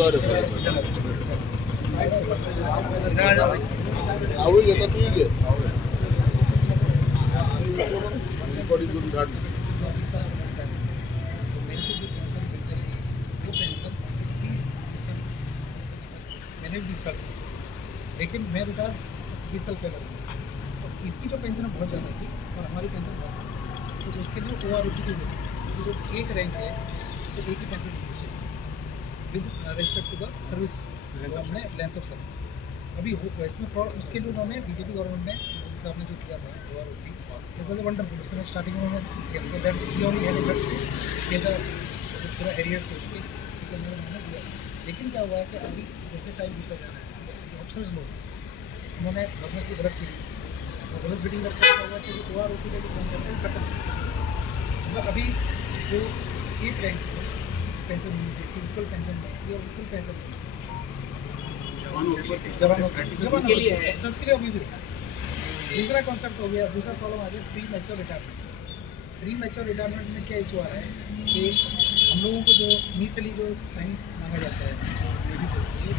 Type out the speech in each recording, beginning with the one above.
बरं बरं आवडील येतात ठीक आहे बड़ी गुड घाट मैंने 20 साल लेकिन मैं रिटायर 20 साल पहले तो इसकी जो पेंशन है बहुत ज़्यादा थी और हमारी पेंशन बहुत थी तो उसके लिए OROP की जो एक रैंक है तो एक ही pension with respect to the service हमने लेंथ ऑफ सर्विस अभी हो इसमें उसके लिए उन्होंने बीजेपी गवर्नमेंट ने साहब ने जो किया था OROP इट वाज वंडरफुल उसने स्टार्टिंग में that we only had it के द पूरा एरिया को उसके उन्होंने दिया लेकिन क्या हुआ है कि अभी जैसे टाइम बीता जा रहा है ऑफिसर्स लोग उन्होंने गवर्नमेंट की गलत फिटिंग करके क्या हुआ कि OROP का जो कॉन्सेप्ट है खत्म मतलब अभी जो एक रैंक पेंशन मिलनी चाहिए इक्वल पेंशन नहीं और इक्वल पेंशन जवानों के लिए ऑफिसर्स के लिए अभी भी दूसरा कॉन्सेप्ट हो गया दूसरा प्रॉब्लम आ गया प्री मैच्योर रिटायरमेंट में क्या इशू आ रहा है कि हम लोगों को जो इनिशियली जो साइन मांगा जाता है ये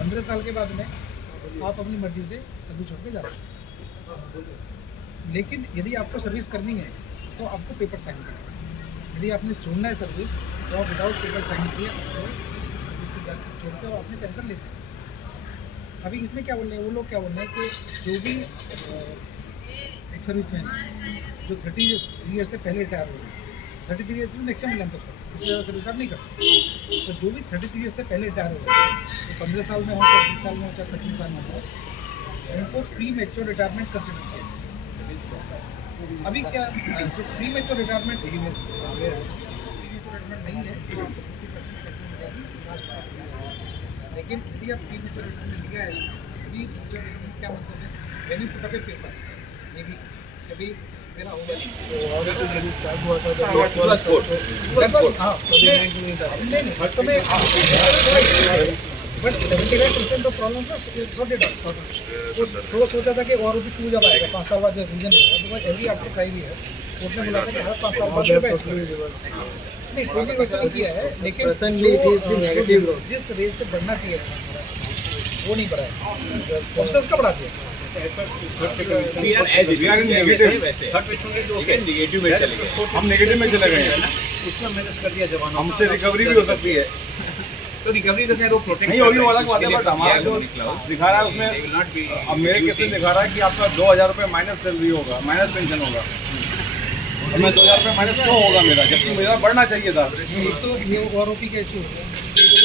15 साल के बाद में आप अपनी मर्जी से सर्विस छोड़ के जा सकते हैं लेकिन यदि आपको सर्विस करनी है तो आपको पेपर साइन करना है यदि आपने छोड़ना है सर्विस तो आप विदाउट पेपर साइन किए सर्विस से छोड़ कर आप अपनी पेंशन ले सकते हैं अभी इसमें क्या बोल रहे हैं वो लोग क्या बोल रहे हैं कि जो भी एक सर्विसमैन जो 30 ईयर से पहले रिटायर हो गए 33 ईयर से मैक्सिमम लेंथ ऑफ सर्विस उससे ज़्यादा सर्विस आप नहीं कर सकते तो जो भी 33 ईयर से पहले रिटायर हो गए तो 15 साल में हो चाहे 20 साल में हो चाहे 25 साल में हो उनको प्री मैच्योर रिटायरमेंट कंसिडर किया अभी क्या जो प्री मैच्योर रिटायरमेंट नहीं है तो आपको 50% पेंशन मिलेगी लेकिन यदि आप प्री मैच्योर रिटायरमेंट लिया है प्री मैच्योर रिटायरमेंट क्या मतलब है when you put up A paper ये भी कभी मेरा होगा और जब स्टार्ट हुआ था बट 75% ऑफ प्रॉब्लम था सॉर्टेड आउट थोड़ा सोचा था कि OROP क्यों ज़्यादा आएगा 5 साल बाद जब रिविजन होगा तो एवरी आफ्टर 5 ईयर कोर्ट ने बोला था कि हर 5 साल बाद नहीं कोर्ट ने नहीं किया है लेकिन जिस रेट से बढ़ना चाहिए वो नहीं बढ़ा है ऑफिसर्स का बढ़ा दिया हम नेगेटिव में चले गए हैं उसमें मैनेज कर दिया जवानों हमसे रिकवरी भी हो सकती है तो रिकवरी तो खैर वो प्रोटेक्ट नहीं होगी वाला बात है बट हमारा जो दिखा रहा है उसमें अब मेरे केस में दिखा रहा है कि आपका 2000 रुपये माइनस सैलरी होगा माइनस पेंशन होगा तो मैं 2000 रुपये माइनस क्यों होगा मेरा जबकि मेरा बढ़ना चाहिए था एक तो ये OROP का इशू हो गया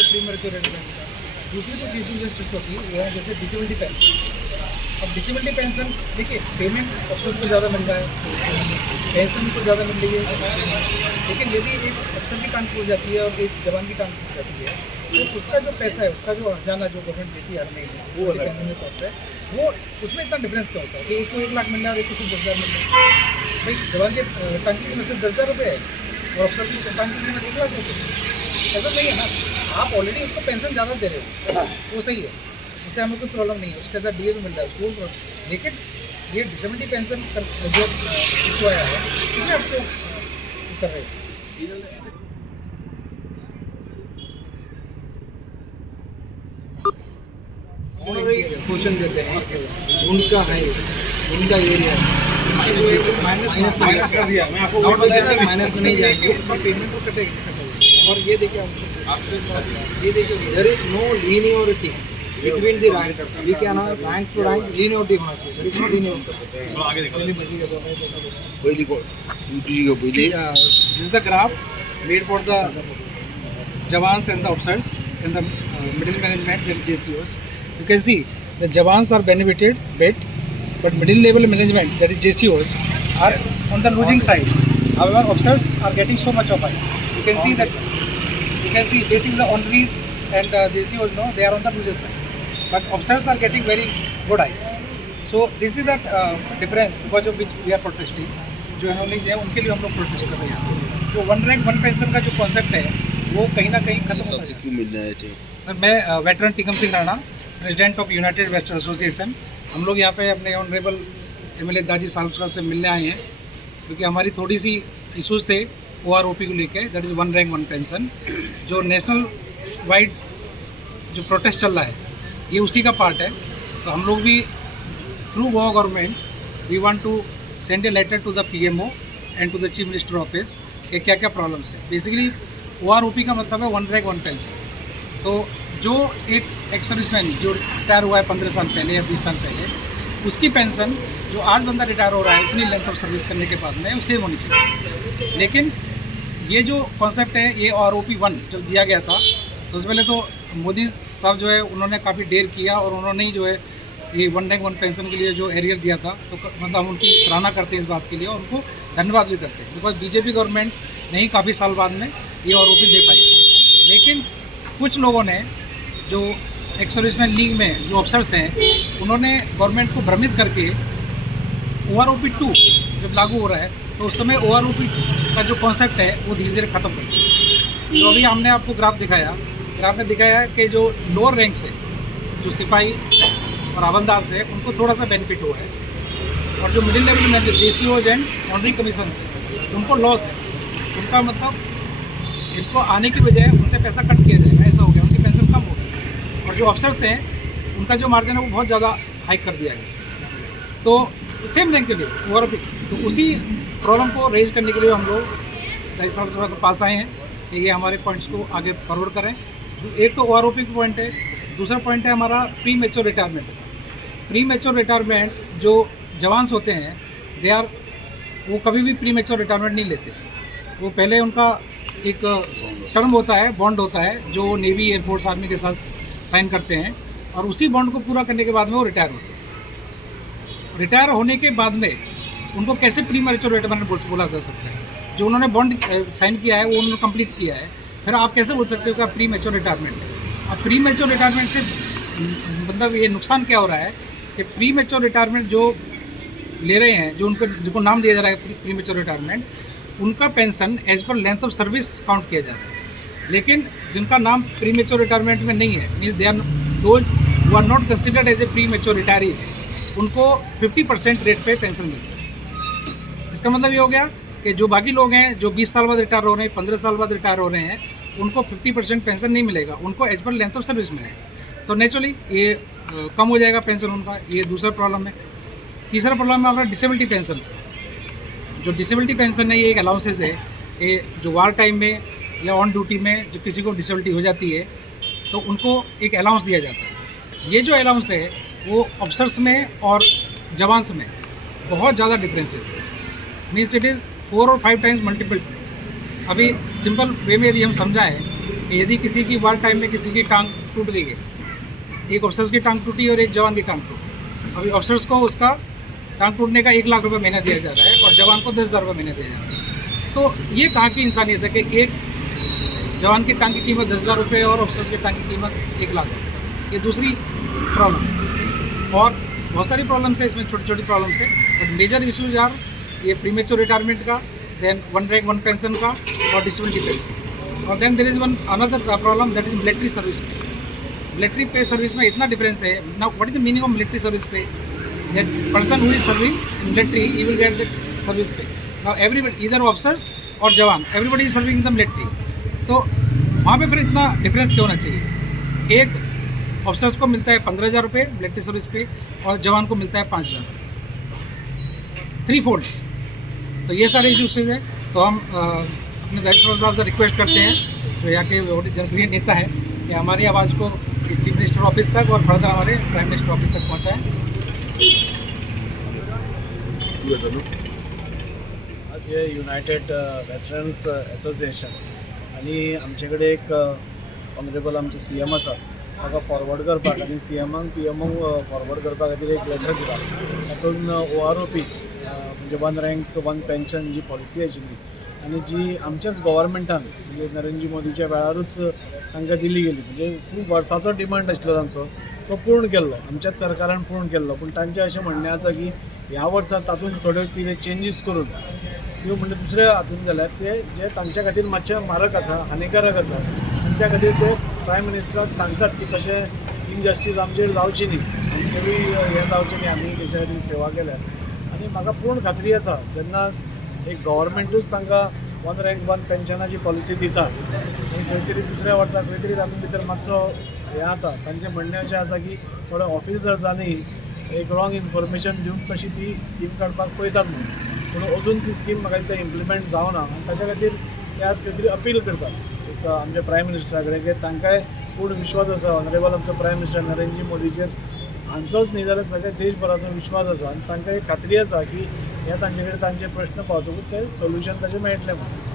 प्री मैच्योर रिटायरमेंट का दूसरी कुछ इशू जो होती है वो है जैसे डिसेबिलिटी पेंशन अब डिसेबिलिटी पेंशन देखिए पेमेंट अफसर को ज़्यादा मिल रहा है पेंशन को ज़्यादा मिल रही है लेकिन यदि एक अफसर की टांग टूट जाती है और एक जवान की टांग टूट जाती है तो उसका जो पैसा है उसका जो हर्जाना जो गवर्नमेंट देती है हर महीने वो पेंशन के तौर पर वो उसमें इतना डिफरेंस क्या होता है कि एक को 1 लाख मिल रहा है और एक को सिर्फ 10,000 मिल रहा है भाई जवान के टांग की कीमत सिर्फ 10,000 रुपये है और अफसर की टांग की कीमत 1 लाख रुपये ऐसा नहीं है ना आप ऑलरेडी उसको पेंशन ज़्यादा दे रहे हो वो सही है उससे हमें कोई प्रॉब्लम नहीं है उसके साथ DA भी मिल रहा है उसको लेकिन ये डिसेबिलिटी पेंशन जो इशू आया है इसमें आपको कर रहे हैं क्वेश्चन देते हैं उनका है उनका एरिया माइनस कर दिया मैं आपको माइनस में नहीं जाएंगे पर पेमेंट को कटेगा और ये देखिए आपसे ये देखिए there is no linearity between the rank we can rank to rank linearity होना चाहिए देयर इज नो लीनियरिटी आगे देखो पहिली को this is the graph made for the Jawans and the officers and the middle management, the JCOs. You can see the Jawans are benefited bit, but middle level management, that is JCOs, are on the losing side. However, officers are getting so much of it. You can see that. You can see basically the honorees and JCOs, no, they are on the losing side, but officers are getting very good high. So this is that difference because of which we are protesting. जो एनोनीज है उनके लिए हम लोग process कर रहे हैं जो 1 रैंक 1 पेंशन का जो कॉन्सेप्ट है वो कहीं ना कहीं खत्म होता है क्यों मिलना है सर मैं veteran Tikam Singh Rana president of United western association हम लोग यहाँ पे अपने ऑनरेबल MLA दाजी साहब से मिलने आए हैं क्योंकि हमारी थोड़ी सी इशूज़ थे OROP को लेके दैट इज़ 1 रैंक 1 पेंशन जो नेशनल वाइड जो प्रोटेस्ट चल रहा है ये उसी का पार्ट है। तो हम लोग भी through Goa government we want to send a letter to the PMO and to the chief minister office कि क्या क्या प्रॉब्लम्स है। बेसिकली OROP का मतलब है वन रैंक वन पेंशन। तो जो एक एक्स सर्विसमैन जो रिटायर हुआ है 15 साल पहले या 20 साल पहले, उसकी पेंशन जो आज बंदा रिटायर हो रहा है उतनी लेंथ ऑफ सर्विस करने के बाद में वो सेम होनी चाहिए। लेकिन ये जो कॉन्सेप्ट है ये OROP 1 जब दिया गया था, सबसे पहले तो मोदी साहब जो है उन्होंने काफ़ी देर किया और उन्होंने ही जो है ये वन रैंक वन पेंशन के लिए जो एरियर दिया था, तो मतलब हम उनकी सराहना करते हैं इस बात के लिए और उनको धन्यवाद भी करते हैं। बिकॉज BJP गवर्नमेंट नहीं काफ़ी साल बाद में ये OROP दे पाई। लेकिन कुछ लोगों ने जो एक्स सर्विसमैन लीग में जो अफसर्स हैं उन्होंने गवर्नमेंट को भ्रमित करके OROP 2 जब लागू हो रहा है तो उस समय OROP का जो कॉन्सेप्ट है वो धीरे धीरे ख़त्म कर दिया। तो अभी हमने आपको ग्राफ में दिखाया है कि जो लोअर रैंक से जो सिपाही और हवलदार से उनको थोड़ा सा बेनिफिट हुआ है, और जो मिडिल लेवल में जो JCOs एंड ऑनरी कमीशन से उनको लॉस है। उनका मतलब इनको आने की बजाय उनसे पैसा कट किया जाएगा, ऐसा हो गया, उनकी पेंशन कम हो गई। और जो अफसर्स हैं उनका जो मार्जिन है वो बहुत ज़्यादा हाइक कर दिया गया। तो सेम रैंक के लिए OROP, तो उसी प्रॉब्लम को रेज करने के लिए हम लोग रईस साहब के पास आए हैं कि ये हमारे पॉइंट्स को आगे फॉरवर्ड करें। एक तो OROP का पॉइंट है, दूसरा पॉइंट है हमारा pre mature retirement. Pre mature retirement जो जवान्स होते हैं वो कभी भी प्री मैच्योर रिटायरमेंट नहीं लेते। वो पहले उनका एक टर्म होता है, बॉन्ड होता है जो नेवी, एयरफोर्स, आर्मी के साथ साइन करते हैं और उसी बॉन्ड को पूरा करने के बाद में वो रिटायर होते हैं। रिटायर होने के बाद में उनको कैसे प्री मैच्योर रिटायरमेंट बोला जा सकता है? जो उन्होंने बॉन्ड साइन किया है वो उन्होंने कंप्लीट किया है, फिर आप कैसे बोल सकते हो कि आप प्री मैच्योर रिटायरमेंट है? अब प्री मैच्योर रिटायरमेंट से मतलब ये नुकसान क्या हो रहा है कि प्री मैच्योर रिटायरमेंट जो ले रहे हैं, जो जिनको नाम दिया जा रहा है प्री मैच्योर रिटायरमेंट, उनका pension as per length of service count किया जा रहा है। लेकिन जिनका नाम प्री मैच्योर रिटायरमेंट में नहीं है, means they are those who are not considered as a premature retirees, उनको 50% रेट पे पेंशन मिलती है। इसका मतलब ये हो गया कि जो बाकी लोग हैं जो 20 साल बाद रिटायर हो रहे हैं, 15 साल बाद रिटायर हो रहे हैं, उनको 50% पेंशन नहीं मिलेगा, उनको as per length of service मिलेगा। तो नेचुरली ये कम हो जाएगा पेंशन उनका। ये दूसरा प्रॉब्लम है। तीसरा प्रॉब्लम है हमारा डिसेबिलिटी पेंशन से। जो डिसेबिलिटी पेंशन है ये एक अलाउंसेस है कि जो वार टाइम में या ऑन ड्यूटी में जो किसी को डिसेबिलिटी हो जाती है तो उनको एक अलाउंस दिया जाता है। ये जो अलाउंस है वो अफसर्स में और जवान्स में बहुत ज़्यादा डिफरेंसेस है। मीन्स इट इज़ 4 और 5 टाइम्स मल्टीपल। अभी सिंपल वे में यदि हम समझाएं कि यदि किसी की वार टाइम में किसी की टांग टूट गई है, एक अफसर्स की टांग टूटी और एक जवान की टांग टूटी, अभी अफसर्स को उसका टांग टूटने का 1 लाख रुपये महीना दिया जा रहा है और जवान को 10,000 रुपये महीना दिया जा रहा है। तो ये कहाँ की इंसानियत है कि एक जवान की टांग की कीमत 10,000 रुपये और अफसर्स की टांग की कीमत 1 लाख रुपये। ये दूसरी प्रॉब्लम। और बहुत सारी प्रॉब्लम्स है इसमें, छोटी छोटी प्रॉब्लम्स है, बट मेजर इशूज आर ये प्रीमेच्योर रिटायरमेंट का, then one rank one pension का और डिसेबिलिटी पेंशन। और then there is one another problem that is military service pay. Military pay service में इतना डिफरेंस है। Now what is the meaning of military service pay? That person who is serving in military he will get the service pay. Now everybody इधर officers और jawan, everybody is serving in the military. तो वहाँ पे फिर इतना difference क्यों होना चाहिए? एक ऑफिसर्स को मिलता है 15,000 रुपये मिलिट्री सर्विस पे और जवान को मिलता है 5,000, 3 फोल्ड्स। तो ये सारे इशूज हैं। तो हम अपने डायरेक्टर साहब से रिक्वेस्ट करते हैं, तो यहाँ के जनप्रिय नेता है, कि हमारी आवाज़ को चीफ मिनिस्टर ऑफिस तक और फर्दर हमारे प्राइम मिनिस्टर ऑफिस तक पहुँचाएँ। आज हे युनायटेड वेटरन्स एसोसिएशन आणि आमचे कडेन एक ऑनरेबल आमचे CM आसा, ताका फॉरवर्ड करपाक आनी CMाक PMO फॉरवर्ड करपा खातीर एक लेटर दिला। तातूंत OROP म्हणजे वन रँक वन पेन्शन जी पॉलिसी आशिल्ली आनी जी आमच्याच गव्हर्मेंटान म्हणजे नरेंद्र मोदीच्या वेळारूच तांकां दिली गेली, म्हणजे खूब वर्सांचो डिमांड आशिल्लो तांचो, तो पूर्ण केल्लो, आमच्याच सरकारान पूर्ण केल्लो। पूण तांचें अशें म्हणणें आसा की ह्या वर्सा तातूंत थोड्यो कितें चेंजीस करून त्यो म्हणजे दुसऱ्या हातूंत जाल्यार ते जे तांच्या खातीर मातशें मारक आसा, हानिकारक आसा, आनी त्या खातीर ते प्रायम मिनिस्टराक सांगतात की तशें इनजस्टीस आमचेर जावची न्ही, आमचेरूय हें जावचें न्ही, आमी देशा खातीर सेवा केल्या। आनी म्हाका पूर्ण खात्री आसा जेन्ना एक गव्हर्मेंटूच तांकां वन रँक वन पेन्शनाची पॉलिसी दिता आनी खंय तरी दुसऱ्या वर्सा खंय तरी तातूंत भितर मातसो हें जाता. तांचें म्हणणें अशें आसा की थोड्या ऑफिसर्सांनी एक रॉंग इन्फॉर्मेशन दिवन तशी ती स्कीम काडपाक पळयतात म्हणून, पूण अजून ती स्कीम म्हाका दिसता इम्प्लिमेंट जावना आनी ताच्या खातीर ते आज खंय तरी अपील करतात एक आमच्या प्रायम मिनिस्टरा कडेन की तांकांय पूर्ण विश्वास आसा ऑनरेबल आमचो प्रायम मिनिस्टर नरेंद्र मोदीचेर, हांचोच न्ही जाल्यार सगळ्या देशभराचो विश्वास आसा आनी तांकां एक खात्री आसा की हे तांचे कडेन तांचे प्रश्न पावतकूच ते सोल्युशन ताचें मेळटलें म्हणून.